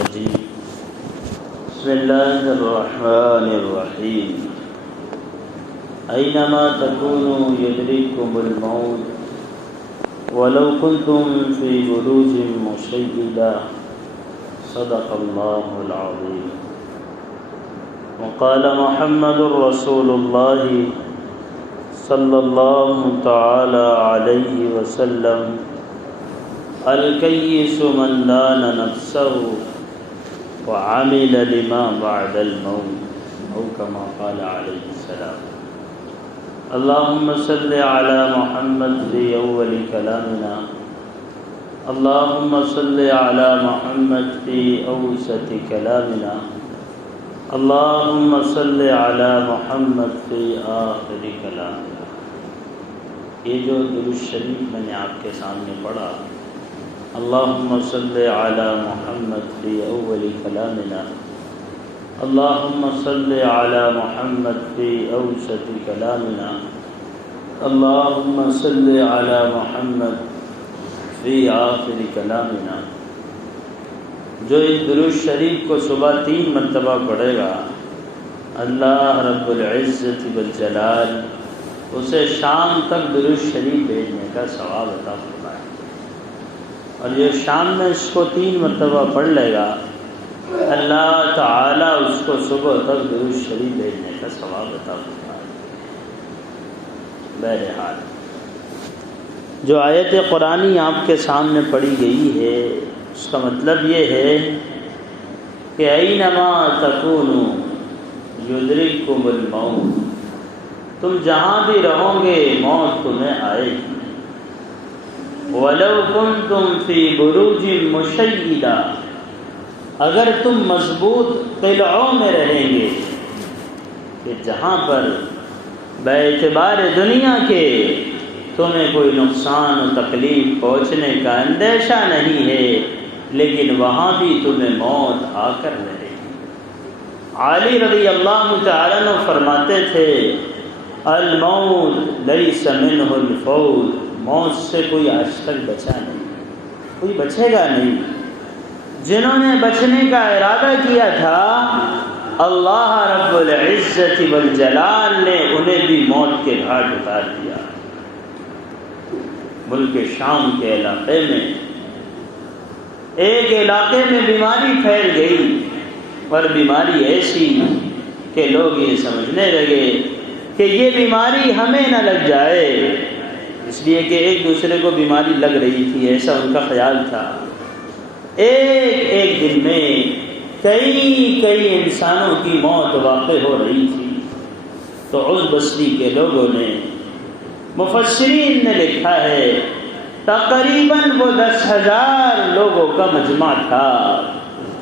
الرجيم بسم الله الرحمن الرحيم أينما تكونوا يدرككم الموت ولو كنتم في بروج مشيدة صدق الله العظيم وقال محمد رسول الله صلى الله تعالى عليه وسلم الكيس من دان نفسه وعمل لما بعد الموت أو كما قال عليه السلام اللهم صل على محمد في أول كلامنا اللهم صل على محمد في أوسط كلامنا اللهم صل على محمد في آخر كلامنا. یہ جو درود شریف میں نے آپ کے سامنے پڑھا اللهم صل على محمد في أول كلامنا اللهم صل على محمد في أوسط كلامنا اللهم صل على محمد في آخر كلامنا. جو اس درود شریف کو صبح 3 مرتبہ پڑھے گا اللہ رب العزت والجلال اسے شام تک درود شریف بھیجنے کا ثواب عطا فرمائے، اور جو شام میں اس کو 3 مرتبہ پڑھ لے گا اللہ تعالیٰ اس کو صبح تک درود شریف بھیجنے کا ثواب عطا فرمائے. بہرحال جو آیت قرآنی آپ کے سامنے پڑھی گئی ہے اس کا مطلب یہ ہے کہ اینما تکونوا یدرککم الموت، تم جہاں بھی رہو گے موت تمہیں آئے گی. وَلَوْ كُنْتُمْ فِي بُرُوجٍ مُشَيِّدَةٍ، اگر تم مضبوط قلعوں میں رہیں گے کہ جہاں پر باعتبار دنیا کے تمہیں کوئی نقصان و تکلیف پہنچنے کا اندیشہ نہیں ہے لیکن وہاں بھی تمہیں موت آ کر رہے گی. علی رضی اللہ تعالیٰ عنہ فرماتے تھے الموت لیس منہ الفوت، موت سے کوئی آج تک بچا نہیں، کوئی بچے گا نہیں. جنہوں نے بچنے کا ارادہ کیا تھا اللہ رب العزت والجلال نے انہیں بھی موت کے گھاٹ اتار دیا. ملک شام کے علاقے میں ایک علاقے میں بیماری پھیل گئی، اور بیماری ایسی کہ لوگ یہ سمجھنے لگے کہ یہ بیماری ہمیں نہ لگ جائے، اس لیے کہ ایک دوسرے کو بیماری لگ رہی تھی، ایسا ان کا خیال تھا. ایک دن میں کئی انسانوں کی موت واقع ہو رہی تھی. تو اس بستی کے لوگوں نے، مفسرین نے لکھا ہے تقریباً وہ 10,000 لوگوں کا مجمع تھا.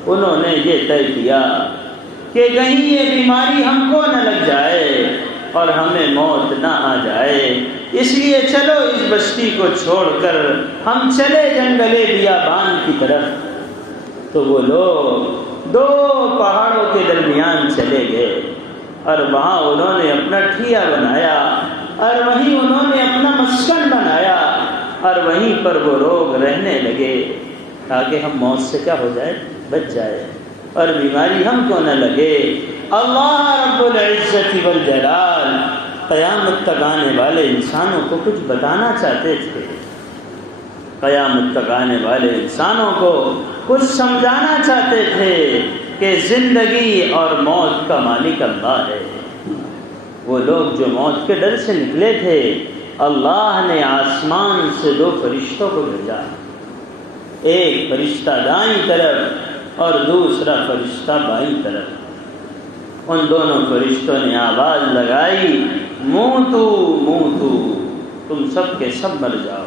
انہوں نے یہ طے کیا کہ کہیں یہ بیماری ہم کو نہ لگ جائے اور ہمیں موت نہ آ جائے، اس لیے چلو اس بستی کو چھوڑ کر ہم چلے جنگلے بیابان کی طرف. تو وہ لوگ 2 پہاڑوں کے درمیان چلے گئے اور وہاں انہوں نے اپنا ٹھیا بنایا اور وہیں انہوں نے اپنا مسکن بنایا اور وہیں پر وہ لوگ رہنے لگے تاکہ ہم موت سے کیا ہو جائے، بچ جائے اور بیماری ہم کو نہ لگے. اللہ رب العزت والجلال قیامت تک آنے والے انسانوں کو کچھ بتانا چاہتے تھے، قیامت تک آنے والے انسانوں کو کچھ سمجھانا چاہتے تھے کہ زندگی اور موت کا مالک اللہ ہے. وہ لوگ جو موت کے ڈر سے نکلے تھے اللہ نے آسمان سے 2 فرشتوں کو بھیجا، ایک فرشتہ دائیں طرف اور دوسرا فرشتہ بائیں طرف. ان دونوں فرشتوں نے آواز لگائی موتو موتو، تم سب کے سب مر جاؤ.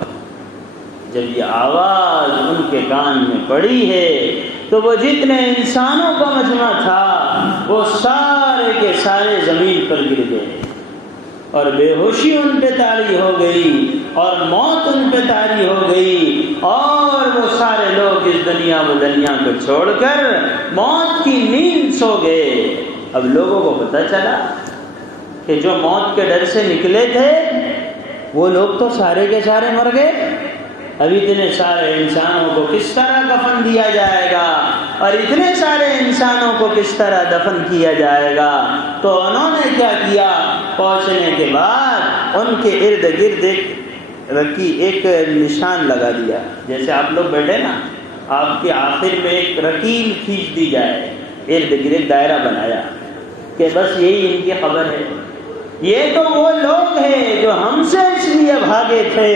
جب یہ آواز ان کے کان میں پڑی ہے تو وہ جتنے انسانوں کا مجمع تھا وہ سارے کے سارے زمین پر گر گئے اور بے ہوشی ان پہ طاری ہو گئی اور موت ان پہ طاری ہو گئی، اور وہ سارے لوگ اس دنیا و دنیا کو چھوڑ کر موت کی نیند سو گئے. اب لوگوں کو پتہ چلا کہ جو موت کے ڈر سے نکلے تھے وہ لوگ تو سارے کے سارے مر گئے، اب اتنے سارے انسانوں کو کس طرح کفن دیا جائے گا اور اتنے سارے انسانوں کو کس طرح دفن کیا جائے گا؟ تو انہوں نے کیا کیا؟ پہنچنے کے بعد ان کے ارد گرد ایک نشان لگا دیا، جیسے آپ لوگ بیٹھے نا، آپ کے آخر میں ایک رکیل کھینچ دی جائے، ارد گرد دائرہ بنایا کہ بس یہی ان کی خبر ہے۔ یہ تو وہ لوگ ہیں جو ہم سے اس لیے بھاگے تھے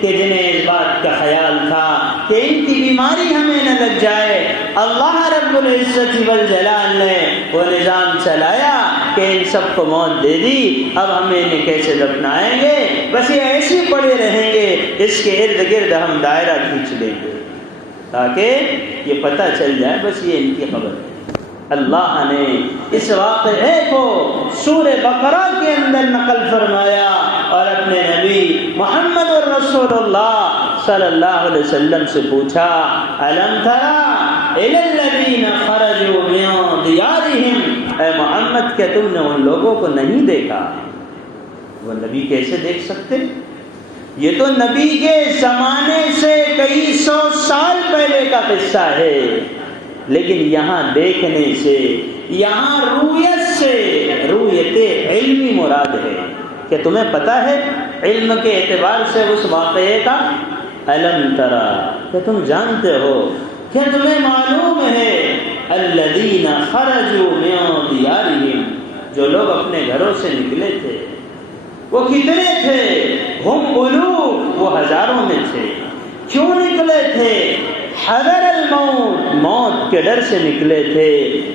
کہ جنہیں اس بات کا خیال تھا کہ ان کی بیماری ہمیں نہ لگ جائے۔ اللہ رب العزت والجلال نے وہ نظام چلایا کہ ان سب کو موت دے دی، اب ہمیں انہیں کیسے دفنائیں گے؟ بس یہ ایسے پڑے رہیں گے، اس کے ارد گرد ہم دائرہ کھینچ لیں گے تاکہ یہ پتہ چل جائے بس یہ ان کی خبر ہے۔ اللہ نے اس واقعے کو سورہ بقرہ کے اندر نقل فرمایا اور اپنے نبی محمد الرسول اللہ صلی اللہ علیہ وسلم سے پوچھا، أَلَمْ تَرَى إِلَى الَّذِينَ خَرَجُوا مِن دِيَارِهِمْ، اے محمد کیا تم نے ان لوگوں کو نہیں دیکھا؟ وہ نبی کیسے دیکھ سکتے؟ یہ تو نبی کے زمانے سے کئی سو سال پہلے کا قصہ ہے، لیکن یہاں دیکھنے سے، یہاں رویت سے، رویت علمی مراد ہے کہ تمہیں پتہ ہے علم کے اعتبار سے اس واقعے کا۔ الم ترى، کہ تم جانتے ہو، کیا تمہیں معلوم ہے؟ الذین خرجوا من دیارہم، جو لوگ اپنے گھروں سے نکلے تھے وہ کتنے تھے؟ ہم الوف، وہ ہزاروں میں تھے۔ کیوں نکلے تھے؟ حذر الموت، موت کے ڈر سے نکلے تھے،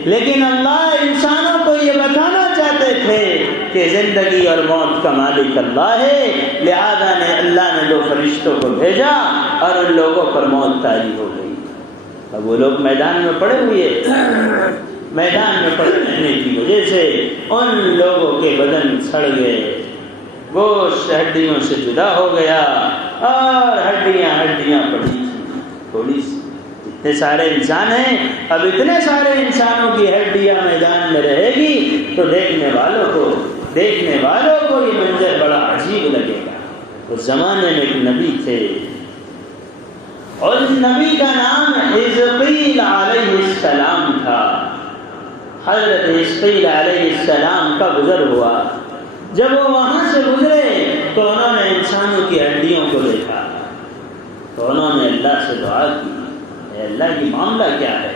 لیکن اللہ انسانوں کو یہ بتانا چاہتے تھے کہ زندگی اور موت کا مالک اللہ ہے، لہذا اللہ نے دو فرشتوں کو بھیجا اور ان لوگوں پر موت طاری ہو گئی۔ اب وہ لوگ میدان میں پڑے ہوئے، میدان میں پڑے رہنے کی وجہ سے ان لوگوں کے بدن سڑ گئے، گوشت ہڈیوں سے جدا ہو گیا اور ہڈیاں پڑی تھوڑی سی۔ اتنے سارے انسان ہیں، اب اتنے سارے انسانوں کی ہڈیاں میدان میں رہے گی تو دیکھنے والوں کو یہ منظر بڑا عجیب لگے گا۔ اس زمانے میں ایک نبی تھے اور اس نبی کا نام حزقیل علیہ السلام تھا۔ حضرت حزقیل علیہ السلام کا گزر ہوا، جب وہ وہاں سے گزرے تو انہوں نے انسانوں کی ہڈیوں کو دیکھا تو انہوں نے اللہ سے دعا کی، اے اللہ یہ معاملہ کیا ہے؟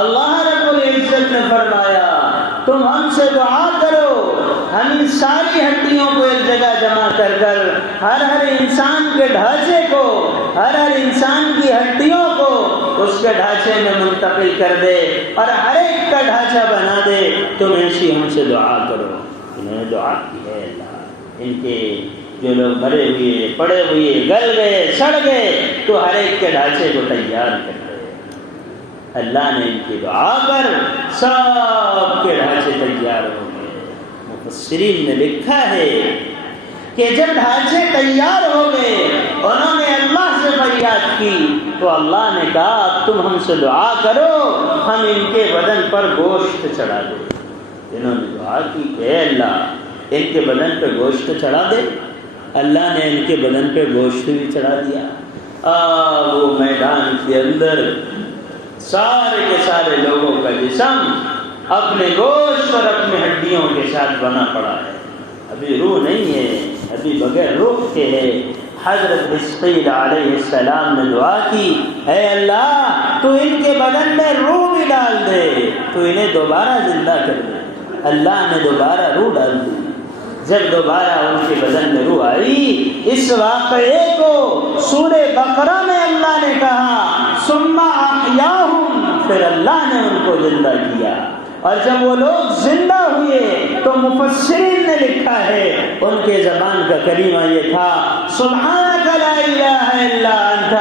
اللہ رب العزت نے فرمایا تم ہم سے دعا کرو، ہم ان ساری ہڈیوں کو ایک جگہ جمع کر کر ہر انسان کے ڈھانچے کو، ہر انسان کی ہڈیوں کو اس کے ڈھانچے میں منتقل کر دے اور ہر ایک کا ڈھانچہ بنا دے، تم ایسی ہم سے دعا کرو۔ انہوں نے دعا کی ہے اللہ ان کے جو لوگ مرے ہوئے، پڑے ہوئے، گل گئے، سڑ گئے تو ہر ایک کے ڈھانچے کو تیار کر دے۔ اللہ نے ان کی دعا پر سب کے ڈھانچے تیار ہو گئے۔ مفسرین نے لکھا ہے کہ جب ڈھانچے تیار ہو گئے انہوں نے اللہ سے فریاد کی تو اللہ نے کہا اب تم ہم سے دعا کرو ہم ان کے بدن پر گوشت چڑھا دیں۔ انہوں نے دعا کی کہ اے اللہ ان کے بدن پہ گوشت چڑھا دے۔ اللہ نے ان کے بدن پہ گوشت بھی چڑھا دیا۔ وہ میدان کے اندر سارے کے سارے لوگوں کا جسم اپنے گوشت اور اپنے ہڈیوں کے ساتھ بنا پڑا ہے، ابھی روح نہیں ہے، ابھی بغیر روح کے ہے۔ حضرت حزقیل علیہ السلام نے دعا کی اے اللہ تو ان کے بدن میں روح بھی ڈال دے، تو انہیں دوبارہ زندہ کر دے۔ اللہ نے دوبارہ روح ڈال دی۔ جب دوبارہ ان کے بدن میں روح آئی، اس واقعے کو سورہ بقرہ میں اللہ نے کہا ثم احیاہم، پھر اللہ نے ان کو زندہ کیا۔ اور جب وہ لوگ زندہ ہوئے تو مفسرین نے لکھا ہے ان کے زبان کا کلمہ یہ تھا سبحانک لا الہ الا انت،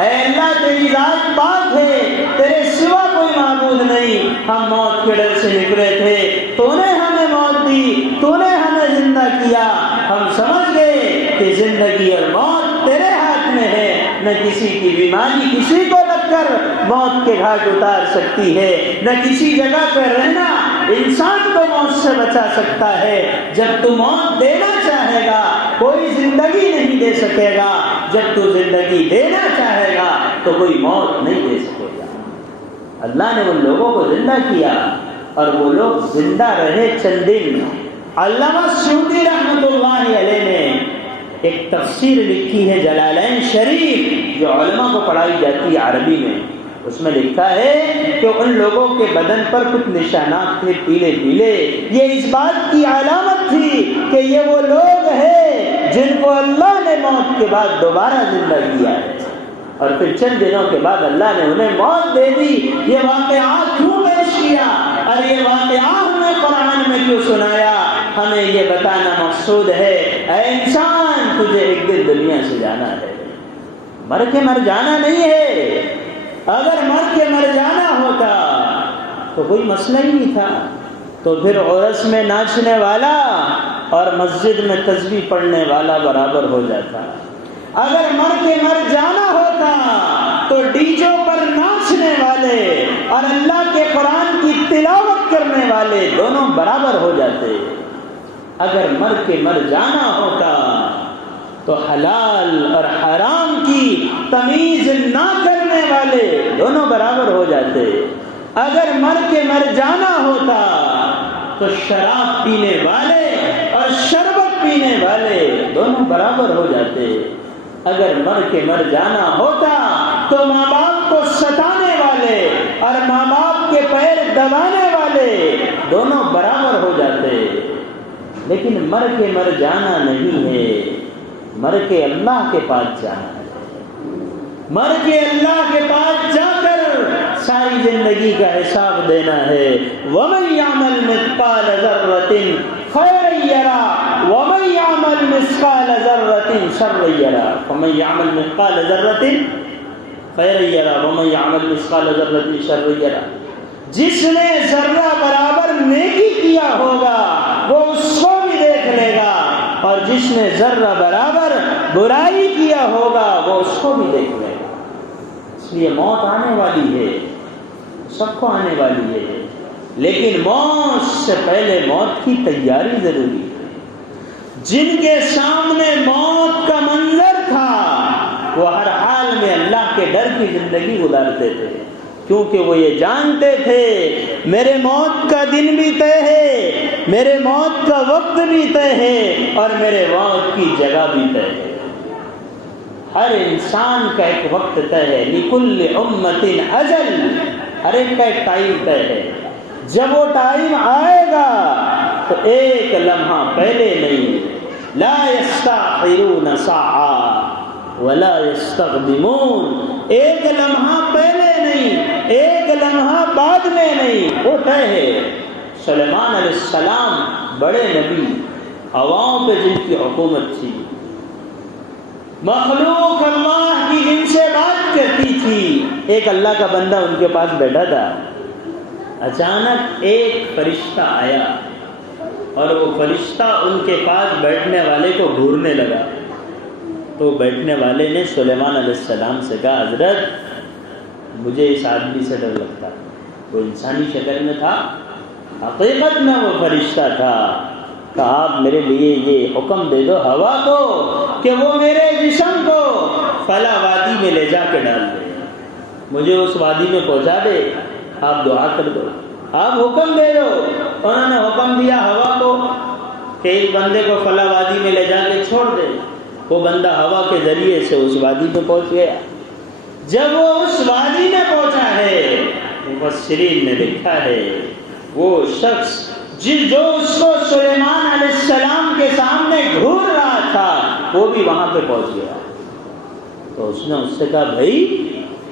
اے اللہ تیری ذات پاک ہے، تیرے سوا کوئی معبود نہیں، ہم موت کے ڈر سے نکلے تھے، تو نے ہمیں موت دی، تو نے ہمیں زندہ کیا، ہم سمجھ گئے کہ زندگی اور موت تیرے ہاتھ میں ہے، نہ کسی کی بیماری کسی کو لگ کر موت کے گھاٹ اتار سکتی ہے، نہ کسی جگہ پہ رہنا انسان کو موت سے بچا سکتا ہے۔ جب تو موت دینا چاہے گا کوئی زندگی نہیں دے سکے گا، جب تو زندگی دینا چاہے گا تو کوئی موت نہیں دے سکے گا۔ اللہ نے ان لوگوں کو زندہ کیا اور وہ لوگ زندہ رہے چند دن۔ علامہ سیوطی رحمۃ اللہ علیہ نے ایک تفسیر لکھی ہے جلالین شریف، جو علماء کو پڑھائی جاتی ہے عربی میں۔ اس میں لکھا ہے کہ ان لوگوں کے بدن پر کچھ نشانات تھے پیلے پیلے، یہ اس بات کی علامت تھی کہ یہ وہ لوگ ہیں جن کو اللہ نے موت کے بعد دوبارہ زندہ کیا ہے، اور پھر چند دنوں کے بعد اللہ نے انہیں موت دے دی۔ یہ واقعات کیوں پیش کیا اور یہ واقعات ہمیں قرآن میں کیوں سنایا؟ ہمیں یہ بتانا مقصود ہے، اے انسان تجھے ایک دن دنیا سے جانا ہے، مر کے مر جانا نہیں ہے۔ اگر مر کے مر جانا ہوتا تو کوئی مسئلہ ہی نہیں تھا، تو پھر عرس میں ناچنے والا اور مسجد میں تسبیح پڑھنے والا برابر ہو جاتا۔ اگر مر کے مر جانا ہوتا تو ڈیجوں پر ناچنے والے اور اللہ کے قرآن کی تلاوت کرنے والے دونوں برابر ہو جاتے۔ اگر مر کے مر جانا ہوتا تو حلال اور حرام کی تمیز نہ کرنے والے دونوں برابر ہو جاتے۔ اگر مر کے مر جانا ہوتا تو شراب پینے والے اور شربت پینے والے دونوں برابر ہو جاتے۔ اگر مر کے مر جانا ہوتا تو ماں باپ کو ستانے والے اور ماں باپ کے پیر دبانے والے دونوں برابر ہو جاتے۔ لیکن مر کے مر جانا نہیں ہے، مر کے اللہ کے پاس جانا ہے۔ مر کے اللہ کے پاس جا کر ساری زندگی کا حساب دینا ہے۔ وَمَن يَعْمَلْ مِثْقَالَ ذَرَّةٍ خَيْرًا يَرَهُ وَمَن يَعْمَلْ مِثْقَالَ ذَرَّةٍ شَرًّا يَرَهُ فَمَن يَعْمَلْ مِثْقَالَ ذَرَّةٍ خَيْرًا يَرَهُ وَمَن يَعْمَلْ مِثْقَالَ ذَرَّةٍ شَرًّا يَرَهُ۔ جس نے ذرہ برابر نیکی کیا ہوگا وہ اس کو بھی دیکھ لے گا، اور جس نے ذرہ برابر برائی کیا ہوگا وہ اس کو بھی دیکھ لے گا۔ اس لیے موت آنے والی ہے، سب کو آنے والی ہے، لیکن موت سے پہلے موت کی تیاری ضروری ہے۔ جن کے سامنے موت کا منظر تھا وہ ہر حال میں اللہ کے ڈر کی زندگی گزارتے تھے، کیونکہ وہ یہ جانتے تھے میرے موت کا دن بھی طے ہے، میرے موت کا وقت بھی طے ہے، اور میرے موت کی جگہ بھی طے ہے۔ ہر انسان کا ایک وقت طے ہے، لِكُلِّ أُمَّةٍ أَجَلٌ، ہر ایک کا ایک ٹائم طے ہے۔ جب وہ ٹائم آئے گا تو ایک لمحہ پہلے نہیں، لا يستأخرون ساعة ولا يستقدمون، ایک لمحہ پہلے نہیں، ایک لمحہ بعد میں نہیں، وہ طے ہے۔ سلیمان علیہ السلام بڑے نبی، عوام پہ جن کی حکومت تھی، مخلوق اللہ کی جن سے بات کرتی تھی، ایک اللہ کا بندہ ان کے پاس بیٹھا تھا۔ اچانک ایک فرشتہ آیا اور وہ فرشتہ ان کے پاس بیٹھنے والے کو گھورنے لگا، تو بیٹھنے والے نے سلیمان علیہ السلام سے کہا حضرت مجھے اس آدمی سے ڈر لگتا ہے۔ وہ انسانی شکل میں تھا، حقیقت میں وہ فرشتہ تھا۔ کہا آپ میرے لیے یہ حکم دے دو ہوا کو کہ وہ میرے جسم کو فلاں وادی میں لے جا کے ڈال دے، مجھے اس وادی میں پہنچا دے، آپ دعا کر دو، آپ حکم دے دو۔ انہوں نے حکم دیا ہوا کو کہ ایک بندے کو فلاں وادی میں لے جا کے چھوڑ دے۔ وہ بندہ ہوا کے ذریعے سے اس وادی میں پہنچ گیا۔ جب وہ اس وادی میں پہنچا ہے، مفسرین نے لکھا ہے وہ شخص جو اس کو سلیمان علیہ السلام کے سامنے گھور رہا تھا وہ بھی وہاں پہ پہنچ گیا۔ تو اس نے اس سے کہا بھائی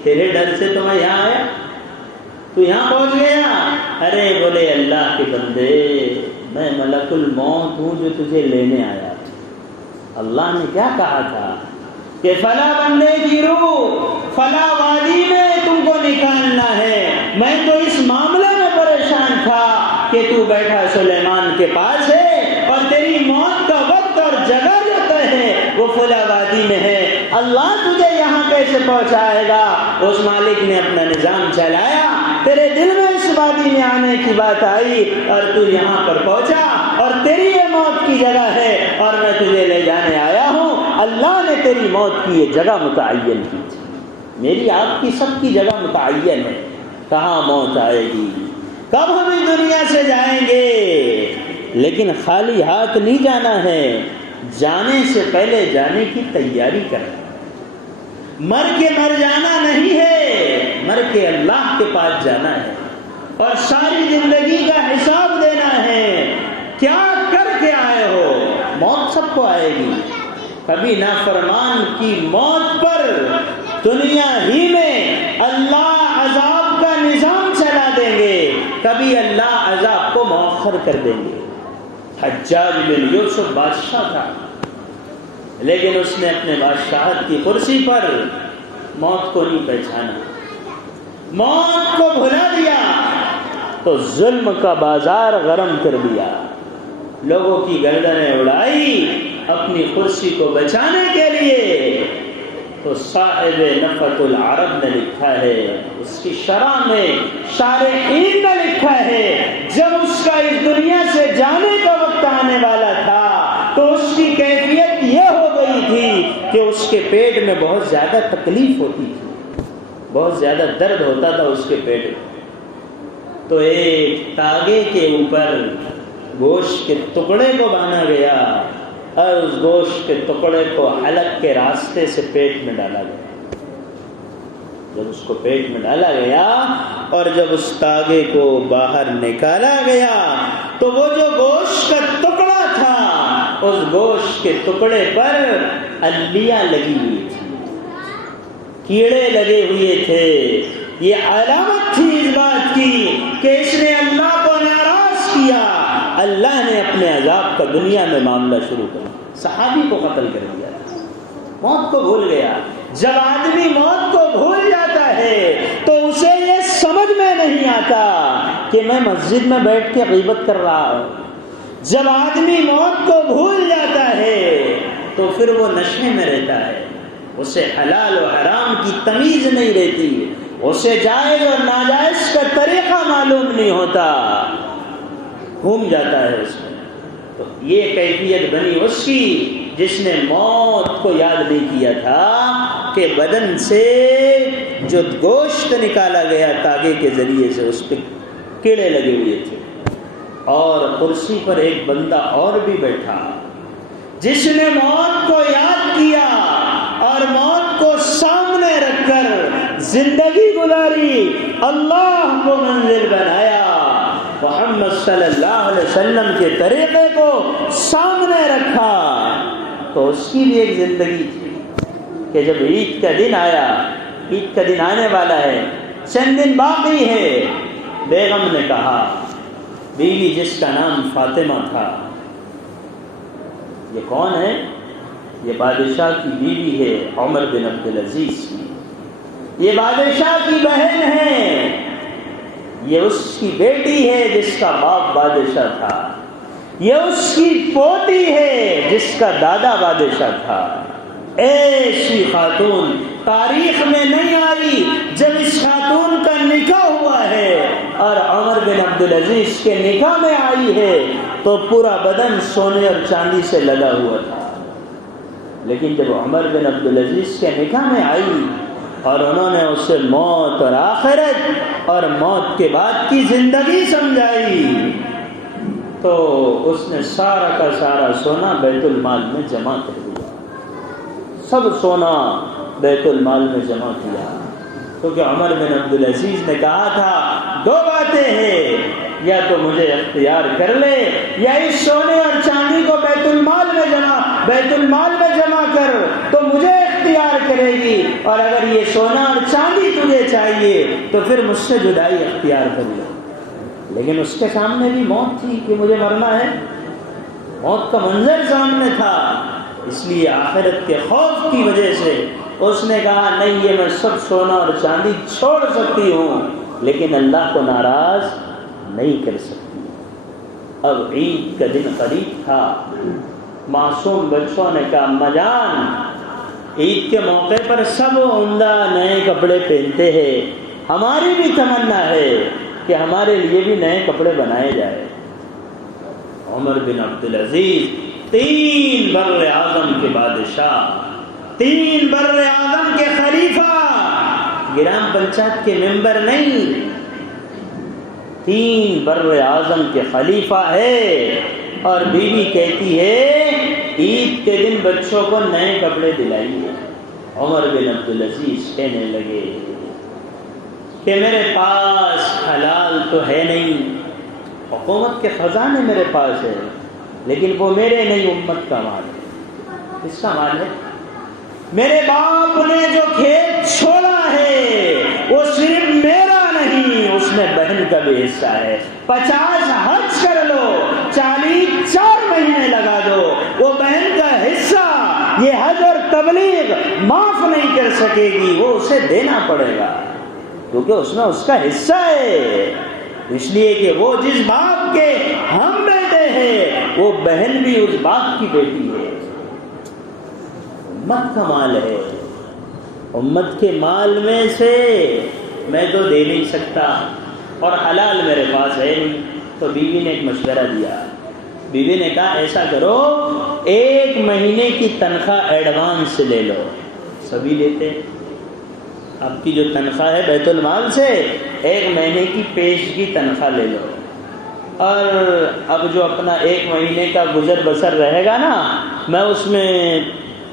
تیرے ڈر سے تو میں یہاں آیا، تو یہاں پہنچ گیا؟ ارے بولے اللہ کے بندے میں ملک الموت ہوں جو تجھے لینے آیا تھا۔ اللہ نے کیا کہا تھا کہ فلاں بندے کی روح فلاں وادی میں تم کو نکالنا ہے، میں تو اس معاملے میں پریشان تھا کہ تو بیٹھا سلیمان کے پاس ہے اور تیری موت کا وقت اور جگہ جو طے ہے وہ فلاں وادی میں ہے، اللہ تجھے یہاں کیسے پہنچائے گا؟ اس مالک نے اپنا نظام چلایا، تیرے دل میں اس وادی میں آنے کی بات آئی اور تو یہاں پر پہنچا، اور تیری یہ موت کی جگہ ہے اور میں تجھے لے جانے آیا ہوں۔ اللہ نے تیری موت کی یہ جگہ متعین کی تھی، میری آپ کی سب کی جگہ متعین ہے، کہاں موت آئے گی، کب ہم اس دنیا سے جائیں گے، لیکن خالی ہاتھ نہیں جانا ہے، جانے سے پہلے جانے کی تیاری کرنا، مر کے مر جانا نہیں ہے، مر کے اللہ کے پاس جانا ہے اور ساری زندگی کا حساب دینا ہے، کیا کر کے آئے ہو۔ موت سب کو آئے گی، کبھی نافرمان کی موت پر دنیا ہی میں اللہ عذاب کا نظام چلا دیں گے، کبھی اللہ عذاب کو مؤخر کر دیں گے۔ حجاج بن یوسف بادشاہ تھا، لیکن اس نے اپنے بادشاہت کی کرسی پر موت کو نہیں پہچانا، موت کو بھلا دیا تو ظلم کا بازار گرم کر دیا، لوگوں کی گردنیں اڑائی اپنی کرسی کو بچانے کے لیے۔ تو صاحب نفحۃ العرب نے لکھا ہے، اس کی شرح میں شارحین نے لکھا ہے، جب اس کا اس دنیا سے جانے کا وقت آنے والا تھا تو اس کی کیفیت یہ ہو گئی تھی کہ اس کے پیٹ میں بہت زیادہ تکلیف ہوتی تھی، بہت زیادہ درد ہوتا تھا اس کے پیٹ میں۔ تو ایک تاگے کے اوپر گوشت کے ٹکڑے کو باندھا گیا اور اس گوشت کے ٹکڑے کو حلق کے راستے سے پیٹ میں ڈالا گیا۔ جب اس کو پیٹ میں ڈالا گیا اور جب اس تاگے کو باہر نکالا گیا تو وہ جو گوشت کا ٹکڑا تھا، اس گوشت کے ٹکڑے پر اللیاں لگی ہوئی تھی، کیڑے لگے ہوئے تھے۔ یہ علامت تھی اس بات کی کہ اس نے اللہ کو ناراض کیا، اللہ نے اپنے عذاب کا دنیا میں معاملہ شروع کر دیا، صحابی کو قتل کر دیا، موت کو بھول گیا۔ جب آدمی موت کو بھول جاتا ہے تو اسے یہ سمجھ میں نہیں آتا کہ میں مسجد میں بیٹھ کے غیبت کر رہا ہوں۔ جب آدمی موت کو بھول جاتا ہے تو پھر وہ نشے میں رہتا ہے، اسے حلال و حرام کی تمیز نہیں رہتی، اسے جائز اور ناجائز کا طریقہ معلوم نہیں ہوتا، گھوم جاتا ہے اس میں۔ تو یہ کیفیت بنی اس کی جس نے موت کو یاد نہیں کیا تھا کہ بدن سے جو گوشت نکالا گیا تاگے کے ذریعے سے اس پہ کیڑے لگے ہوئے تھے، اور کرسی پر ایک بندہ اور بھی بیٹھا جس نے موت کو یاد کیا اور موت کو سامنے رکھ کر زندگی گزاری، اللہ کو منزل بنایا، محمد صلی اللہ علیہ وسلم کے طریقے کو سامنے رکھا۔ تو اس کی بھی ایک زندگی تھی کہ جب عید کا دن آیا، عید کا دن آنے والا ہے، چند دن باقی ہے، بیگم نے کہا، بیوی جس کا نام فاطمہ تھا، یہ کون ہے؟ یہ بادشاہ کی بیوی ہے، عمر بن عبدالعزیز کی، یہ بادشاہ کی بہن ہے، یہ اس کی بیٹی ہے جس کا باپ بادشاہ تھا، یہ اس کی پوتی ہے جس کا دادا بادشاہ تھا۔ ایسی خاتون تاریخ میں نہیں آئی۔ جب اس خاتون کا نکاح ہوا ہے اور عمر بن عبدالعزیز کے نکاح میں آئی ہے تو پورا بدن سونے اور چاندی سے لگا ہوا تھا، لیکن جب عمر بن عبدالعزیز کے نکاح میں آئی اور انہوں نے اسے موت اور آخرت اور موت کے بعد کی زندگی سمجھائی تو اس نے سارا کا سارا سونا بیت المال میں جمع کر دیا، سب سونا بیت المال میں جمع کیا، کیونکہ عمر بن عبدالعزیز نے کہا تھا دو باتیں ہیں، یا تو مجھے اختیار کر لے یا اس سونے اور چاندی کو بیت المال میں جمع کر تو مجھے اختیار کرے گی، اور اگر یہ سونا اور چاندی تجھے چاہیے تو پھر مجھ سے جدائی اختیار کر لے۔ لیکن اس کے سامنے بھی موت تھی کہ مجھے مرنا ہے، موت کا منظر سامنے تھا، اس لیے آخرت کے خوف کی وجہ سے اس نے کہا نہیں، یہ میں سب سونا اور چاندی چھوڑ سکتی ہوں لیکن اللہ کو ناراض نہیں کر سکتی۔ اب عید کا دن قریب تھا، معصوم بچوں نے کہا اما جان، عید کے موقع پر سب عمدہ نئے کپڑے پہنتے ہیں، ہماری بھی تمنا ہے کہ ہمارے لیے بھی نئے کپڑے بنائے جائے۔ عمر بن عبدالعزیز 3 بر اعظم کے بادشاہ، 3 بر اعظم کے خلیفہ، گرام پنچایت کے ممبر نہیں، 3 بر اعظم کے خلیفہ ہے، اور بیوی کہتی ہے عید کے دن بچوں کو نئے کپڑے دلائیے۔ عمر بن عبدالعزیز کہنے لگے کہ میرے پاس حلال تو ہے نہیں، حکومت کے خزانے میرے پاس ہے، لیکن وہ میرے نہیں، امت کا مال ہے۔ کس کا مال ہے؟ میرے باپ نے جو کھیت چھوڑا ہے وہ صرف میرا نہیں، اس میں بہن کا بھی حصہ ہے۔ 50 حج کر لو، 40 4 مہینے لگا دو، وہ بہن کا حصہ یہ حج اور تبلیغ معاف نہیں کر سکے گی، وہ اسے دینا پڑے گا، کیونکہ اس میں اس کا حصہ ہے۔ اس لیے کہ وہ جس باپ کے ہم بیٹے ہیں وہ بہن بھی اس باپ کی بیٹی ہے۔ امت کا مال ہے، امت کے مال میں سے میں تو دے نہیں سکتا، اور حلال میرے پاس ہے نہیں۔ تو بیوی نے ایک مشورہ دیا، بیوی نے کہا ایسا کرو 1 مہینے کی تنخواہ ایڈوانس لے لو۔ سبھی لیتے، آپ کی جو تنخواہ ہے بیت المال سے 1 مہینے کی پیشگی تنخواہ لے لو، اور اب جو اپنا 1 مہینے کا گزر بسر رہے گا نا، میں اس میں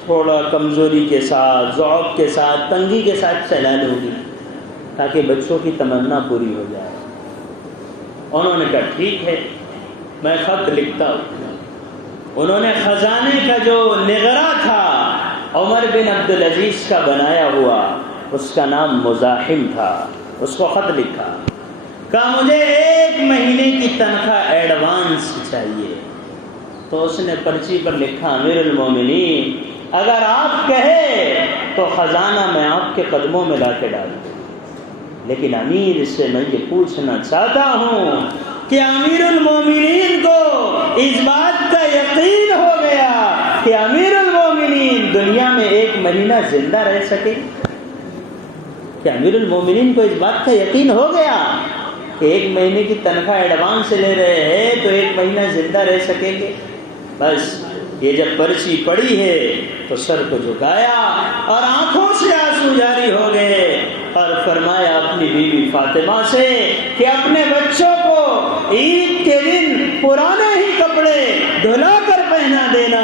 تھوڑا کمزوری کے ساتھ، ضعف کے ساتھ، تنگی کے ساتھ چلا لوں گی، تاکہ بچوں کی تمنا پوری ہو جائے۔ انہوں نے کہا ٹھیک ہے، میں خط لکھتا ہوں۔ انہوں نے خزانے کا جو نگراں تھا عمر بن عبدالعزیز کا بنایا ہوا، اس کا نام مزاحم تھا، اس کو خط لکھا، کہا مجھے 1 مہینے کی تنخواہ ایڈوانس چاہیے۔ تو اس نے پرچی پر لکھا امیر المومنین اگر آپ کہے تو خزانہ میں آپ کے قدموں میں لا کے ڈال دوں، لیکن امیر سے میں یہ پوچھنا چاہتا ہوں کہ امیر المومنین کو اس بات کا یقین ہو گیا کہ امیر المومنین دنیا میں 1 مہینہ زندہ رہ سکے؟ کہ امیر المومنین کو اس بات کا یقین ہو گیا کہ 1 مہینے کی تنخواہ ایڈوانس لے رہے ہیں تو 1 مہینہ زندہ رہ سکیں گے؟ بس یہ جب پرچی پڑی ہے تو سر کو جھکایا اور آنکھوں سے آنسو جاری ہو گئے، اور فرمایا اپنی بیوی فاطمہ سے کہ اپنے بچوں کو عید کے دن پرانے ہی کپڑے دھلا کر پہنا دینا،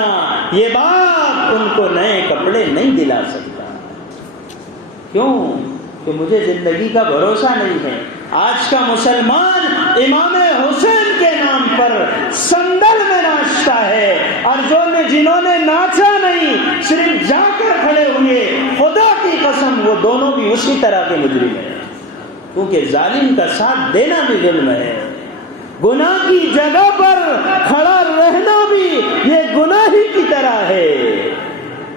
یہ باپ ان کو نئے کپڑے نہیں دلا سکتا۔ کیوں؟ کہ مجھے زندگی کا بھروسہ نہیں ہے۔ آج کا مسلمان امام حسین کے نام پر صندل میں ناچتا ہے، اور جنہوں نے ناچا نہیں، صرف جا کر کھڑے ہوئے، خدا کی قسم وہ دونوں بھی اسی طرح کے مجرم ہیں، کیونکہ ظالم کا ساتھ دینا بھی ظلم ہے، گناہ کی جگہ پر کھڑا رہنا بھی یہ گناہ ہی کی طرح ہے۔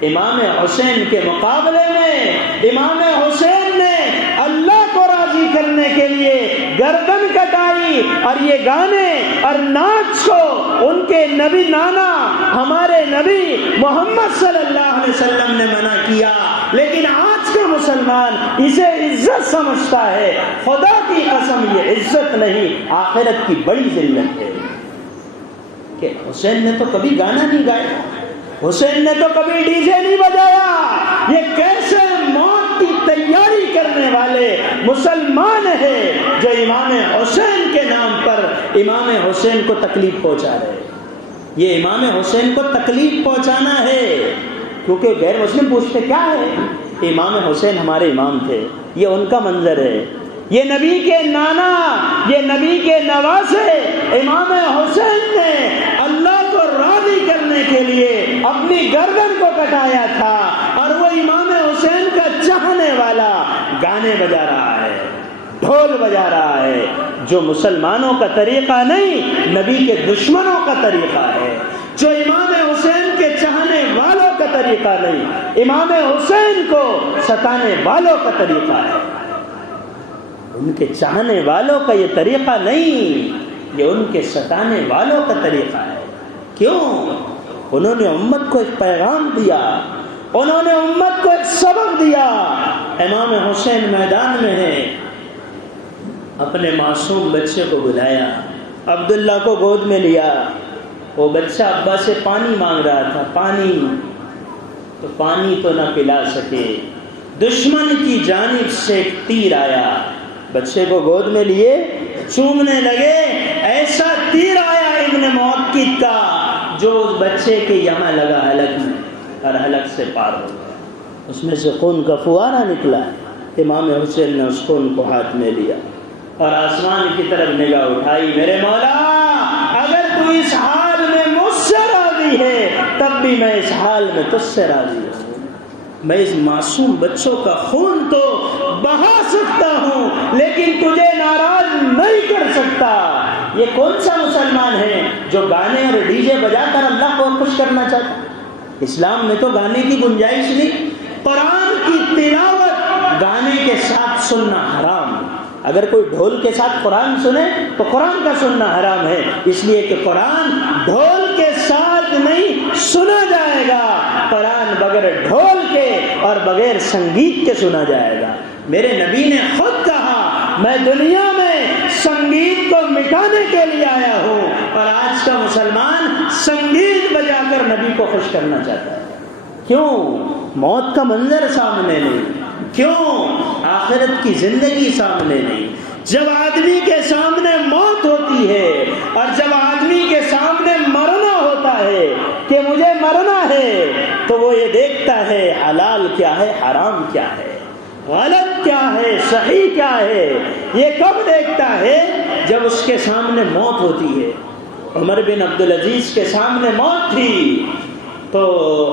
امام حسین کے مقابلے میں امام حسین نے اللہ کو راضی کرنے کے لیے گردن کٹائی، اور یہ گانے اور ناچ کو ان کے نبی نانا ہمارے نبی محمد صلی اللہ علیہ وسلم نے منع کیا، لیکن آج کا مسلمان اسے عزت سمجھتا ہے۔ خدا کی قسم یہ عزت نہیں، آخرت کی بڑی ذلت ہے۔ کہ حسین نے تو کبھی گانا نہیں گایا، حسین نے تو کبھی ڈی جے نہیں بجایا، یہ کیسے موت کی تیاری کرنے والے مسلمان ہیں جو امام حسین کے نام پر امام حسین کو تکلیف پہنچا رہے ہیں۔ یہ امام حسین کو تکلیف پہنچانا ہے، کیونکہ غیر مسلم پوچھتے کیا ہے؟ امام حسین ہمارے امام تھے، یہ ان کا منظر ہے، یہ نبی کے نانا، یہ نبی کے نواسے امام حسین نے اللہ کو راضی کرنے کے لیے اپنی گردن کو کٹایا تھا، اور وہ امام حسین کا چاہنے والا گانے بجا رہا ہے، ڈھول بجا رہا ہے، جو مسلمانوں کا طریقہ نہیں، نبی کے دشمنوں کا طریقہ ہے، جو امام حسین کے چاہنے والوں کا طریقہ نہیں، امام حسین کو ستانے والوں کا طریقہ ہے۔ ان کے چاہنے والوں کا یہ طریقہ نہیں، یہ ان کے ستانے والوں کا طریقہ ہے۔ کیوں؟ انہوں نے امت کو ایک پیغام دیا، انہوں نے امت کو ایک سبق دیا۔ امام حسین میدان میں ہے، اپنے معصوم بچے کو بلایا، عبداللہ کو گود میں لیا، وہ بچہ ابا سے پانی مانگ رہا تھا، پانی تو نہ پلا سکے، دشمن کی جانب سے ایک تیر آیا، بچے کو گود میں لیے چومنے لگے، ایسا تیر آیا ابن موقد کا جو اس بچے کے یہاں لگا حلق میں، اور حلق سے پار ہو گیا، اس میں سے خون کا فوارہ نکلا۔ امام حسین نے اس خون کو ہاتھ میں لیا اور آسمان کی طرف نگاہ اٹھائی، میرے مولا اگر تو اس حال میں مجھ سے راضی ہے تب بھی میں اس حال میں تجھ سے راضی ہوں۔ میں اس معصوم بچوں کا خون تو بہا سکتا ہوں لیکن تجھے ناراض نہیں کر سکتا۔ یہ کون سا مسلمان ہے جو گانے اور ڈی جے بجا کر اللہ کو خوش کرنا چاہتا؟ اسلام میں تو گانے کی گنجائش نہیں۔ قرآن کی تلاوت گانے کے ساتھ سننا حرام۔ اگر کوئی ڈھول کے ساتھ قرآن سنے تو قرآن کا سننا حرام ہے، اس لیے کہ قرآن ڈھول کے ساتھ نہیں سنا جائے گا، قرآن بغیر ڈھول کے اور بغیر سنگیت کے سنا جائے گا۔ میرے نبی نے خود کہا میں دنیا میں سنگیت کو مٹانے کے لیے آیا ہوں، اور آج کا مسلمان سنگیت بجا کر نبی کو خوش کرنا چاہتا ہے۔ کیوں؟ موت کا منظر سامنے نہیں، کیوں آخرت کی زندگی سامنے نہیں۔ جب آدمی کے سامنے موت ہوتی ہے اور جب آدمی کے سامنے مرنا ہوتا ہے کہ مجھے مرنا ہے، تو وہ یہ دیکھتا ہے حلال کیا ہے، حرام کیا ہے، غلط کیا ہے، صحیح کیا ہے۔ یہ کب دیکھتا ہے؟ جب اس کے سامنے موت ہوتی ہے۔ عمر بن عبدالعزیز کے سامنے موت تھی تو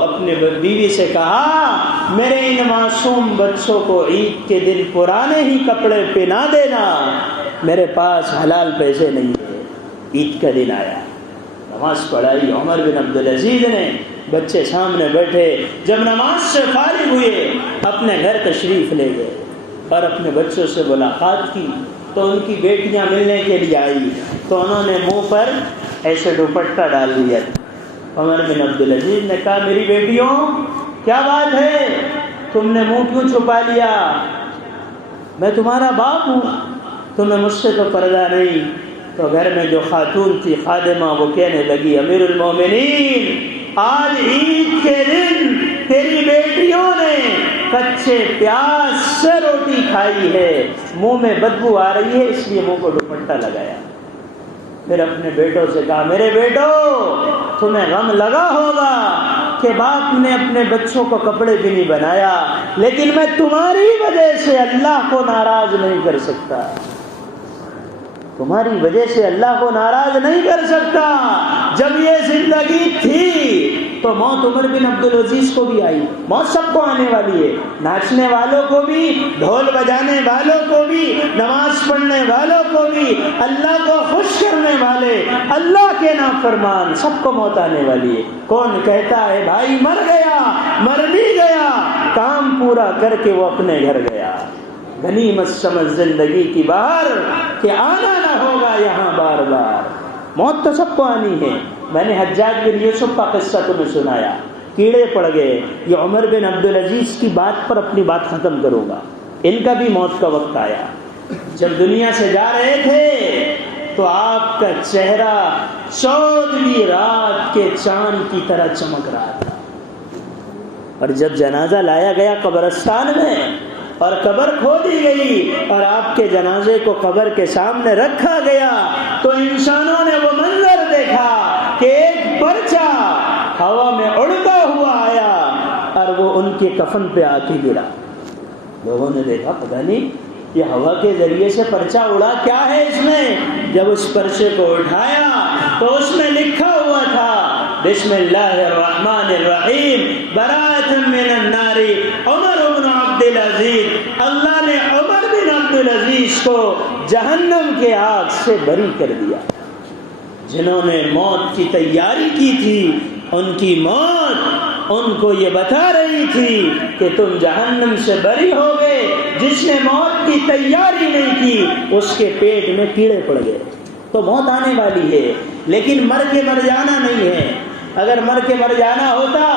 اپنے بیوی سے کہا میرے ان معصوم بچوں کو عید کے دن پرانے ہی کپڑے پہنا دینا، میرے پاس حلال پیسے نہیں تھے۔ عید کا دن آیا، نماز پڑھائی عمر بن عبدالعزیز نے، بچے سامنے بیٹھے، جب نماز سے فارغ ہوئے اپنے گھر تشریف لے گئے اور اپنے بچوں سے ملاقات کی تو ان کی بیٹیاں ملنے کے لیے آئی تو انہوں نے منہ پر ایسے دوپٹہ ڈال دیا۔ عمر بن عبدالعزیز نے کہا میری بیٹیوں کیا بات ہے، تم نے منہ کیوں چھپا لیا؟ میں تمہارا باپ ہوں، تمہیں مجھ سے تو پردہ نہیں۔ تو گھر میں جو خاتون تھی خادمہ وہ کہنے لگی امیر المومنین آج عید کے دن تیری بیٹیوں نے کچے پیاز سے روٹی کھائی ہے، منہ میں بدبو آ رہی ہے اس لیے منہ کو دوپٹہ لگایا۔ پھر اپنے بیٹوں سے کہا میرے بیٹو تمہیں غم لگا ہوگا کہ باپ نے اپنے بچوں کو کپڑے بھی نہیں بنایا، لیکن میں تمہاری وجہ سے اللہ کو ناراض نہیں کر سکتا، تمہاری وجہ سے اللہ کو ناراض نہیں کر سکتا۔ جب یہ زندگی تھی تو موت عمر بن عبدالعزیز کو بھی آئی، موت سب کو آنے والی ہے، ناچنے والوں کو بھی، ڈھول بجانے والوں کو بھی، نماز پڑھنے والوں کو بھی، اللہ کو خوش کرنے والے، اللہ کے نافرمان، سب کو موت آنے والی ہے۔ کون کہتا ہے بھائی مر گیا، مر بھی گیا، کام پورا کر کے وہ اپنے گھر گیا، غنیمت سمجھ زندگی کی باہر کہ آنا نہ ہوگا یہاں بار بار۔ موت تو سب کو آنی ہے۔ میں نے حجاج بن یوسف کا قصہ تمہیں سنایا، کیڑے پڑ گئے۔ یہ عمر بن عبدالعزیز کی بات پر اپنی بات ختم کروں گا۔ ان کا بھی موت کا وقت آیا، جب دنیا سے جا رہے تھے تو آپ کا چہرہ 14ویں رات کے چاند کی طرح چمک رہا تھا، اور جب جنازہ لایا گیا قبرستان میں اور قبر کھودی گئی اور آپ کے جنازے کو قبر کے سامنے رکھا گیا تو انسانوں نے وہ منظر دیکھا کہ ایک پرچہ ہوا میں اڑتا ہوا آیا اور وہ ان کے کفن پہ آ کے گرا۔ لوگوں نے دیکھا پتہ نہیں یہ ہوا کے ذریعے سے پرچہ اڑا، کیا ہے اس میں؟ جب اس پرچے کو اٹھایا تو اس میں لکھا ہوا تھا بسم اللہ الرحمن الرحیم براۃ من النار عمر بن عبدالعزیز۔ اللہ نے عمر بن عبدالعزیز کو جہنم کے آگ سے بری کر دیا۔ جنہوں نے موت کی تیاری کی تھی ان کی موت ان کو یہ بتا رہی تھی کہ تم جہنم سے بری ہو گئے۔ جس نے موت کی تیاری نہیں کی اس کے پیٹ میں کیڑے پڑ گئے۔ تو موت آنے والی ہے لیکن مر کے مر جانا نہیں ہے۔ اگر مر کے مر جانا ہوتا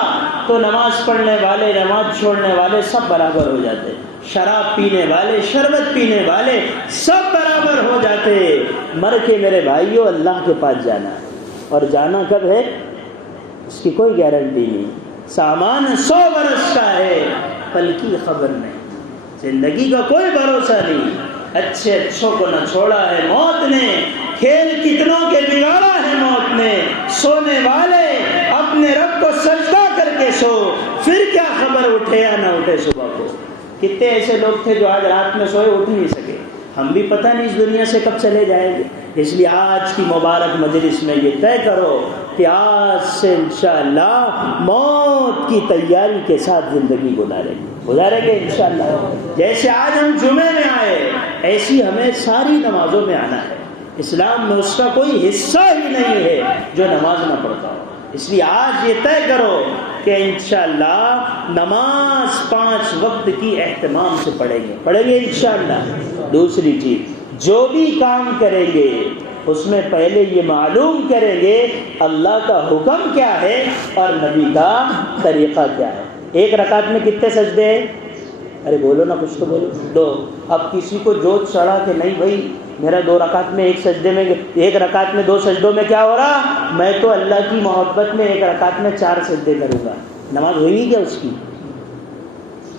تو نماز پڑھنے والے، نماز چھوڑنے والے سب برابر ہو جاتے، شراب پینے والے، شربت پینے والے سب برابر ہو جاتے۔ مر کے میرے بھائیوں اللہ کے پاس جانا ہے، اور جانا کب ہے اس کی کوئی گارنٹی نہیں۔ سامان 100 برس کا ہے، پل کی خبر نہیں، زندگی کا کوئی بھروسہ نہیں۔ اچھے اچھوں کو نہ چھوڑا ہے موت نے، کھیل کتنوں کے بگاڑا ہے موت نے، سونے والے اپنے رب کو سجدہ کر کے سو، پھر کیا خبر اٹھے یا نہ اٹھے صبح کو۔ کتنے ایسے لوگ تھے جو آج رات میں سوئے اٹھ نہیں سکے، ہم بھی پتہ نہیں اس دنیا سے کب چلے جائیں گے۔ اس لیے آج کی مبارک مجلس میں یہ طے کرو کہ آج سے انشاءاللہ موت کی تیاری کے ساتھ زندگی گزاریں گے انشاءاللہ۔ جیسے آج ہم جمعے میں آئے ایسی ہمیں ساری نمازوں میں آنا ہے۔ اسلام میں اس کا کوئی حصہ ہی نہیں ہے جو نماز نہ پڑھتا ہو۔ اس لیے آج یہ طے کرو کہ انشاءاللہ نماز 5 وقت کی اہتمام سے پڑھیں گے انشاءاللہ۔ دوسری چیز، جو بھی کام کریں گے اس میں پہلے یہ معلوم کریں گے اللہ کا حکم کیا ہے اور نبی کا طریقہ کیا ہے۔ ایک رکعت میں کتنے سجدے ہیں؟ ارے بولو نا، کچھ تو بولو۔ 2۔ اب کسی کو جوش چڑھا کہ نہیں بھائی میرا 2 رکعت میں ایک سجدے میں، 1 رکعت میں 2 سجدوں میں کیا ہو رہا، میں تو اللہ کی محبت میں 1 رکعت میں 4 سجدے کروں گا، نماز ہوئی کیا اس کی؟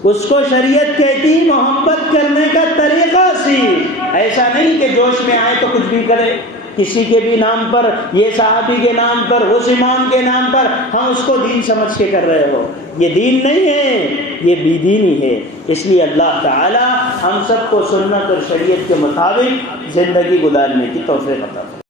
اس کو شریعت کہتی محبت کرنے کا طریقہ سیکھ۔ ایسا نہیں کہ جوش میں آئے تو کچھ بھی کرے، کسی کے بھی نام پر، یہ صحابی کے نام پر، اس امام کے نام پر ہم اس کو دین سمجھ کے کر رہے ہو، یہ دین نہیں ہے، یہ بے دینی ہے۔ اس لیے اللہ تعالی ہم سب کو سنت اور شریعت کے مطابق زندگی گزارنے کی توفیق عطا فرمائے۔